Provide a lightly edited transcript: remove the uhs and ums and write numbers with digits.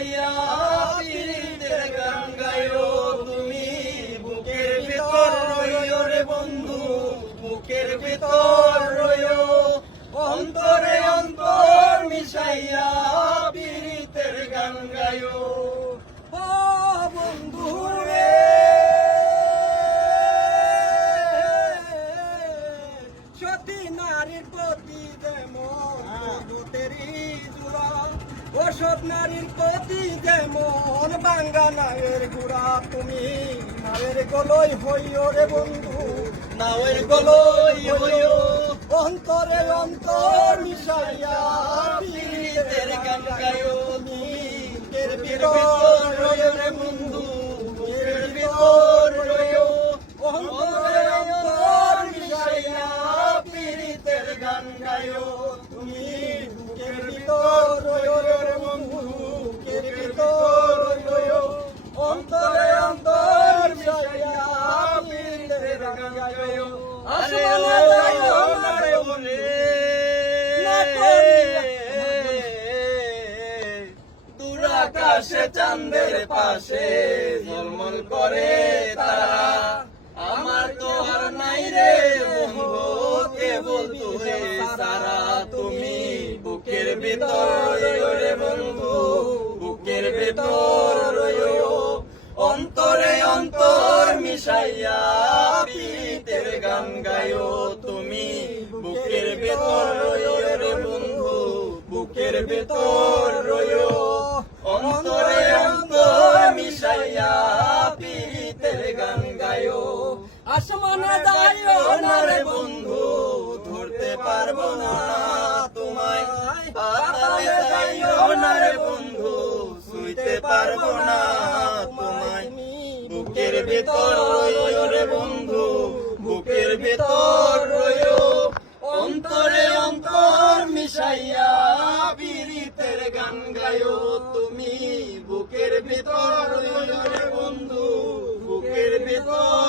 মিশাইয়া পীড়িতের গান গায়ো তুমি বুকের ভিতর রইও রে বন্ধু বুকের ভিতর রইও অন্তরে অন্তর মিশাইয়া পীড়িতের গান গায়ো ও বন্ধু রে সতী নারীর প্রতি যেমন তেরি জুড়া ও সৎ নারীর প্রতি যেমন বাঙ্গা নায়ের গুড়া তুমি নায়ের গলই হইও রে বন্ধু নায়ের গলই হইও অন্তরে অন্তর মিশাইয়া পীড়িতের গান গায়ো বুকের ভিতর রইও রে বন্ধু বুকের ভিতর রইও অন্তরে অন্তর মিশাইয়া পীড়িতের গান গায়ো তুমি বুকের ভিতর রইও রে বন্ধু বুকের ভিতর রইও অন্তরে অন্তর মিশাইয়া পীড়িতের গান গায়ো আসমানে যাইও না রে বলে দূর আকাশে চাঁদের পাশে ঝলমল করে তারা আমার তো আর নাই রে বন্ধু কেবল তুই সারা তুমি বুকের ভিতর রইও রে বন্ধু বুকের ভিতর রইও অন্তরে অন্তর মিশাইয়া পীড়িতের গান গায়ো তুমি বুকের ভিতর রইও রে বন্ধু বুকের ভিতর রইও অন্তরে অন্তর মিশাইয়া পীড়িতের গান গায়ো আসমানে যাইও না রে বন্ধু ধরতে পারবো না তোমায় পাতালে যাইও না রে বন্ধু ছুঁইতে পারবো না তোমায় বুকের ভিতর রইও রে বন্ধু বুকের ভিতর রইও অন্তরে অন্তর মিশাইয়া পীড়িতের গান গায়ো তুমি বুকের ভিতর রইও রে বন্ধু বুকের ভিতর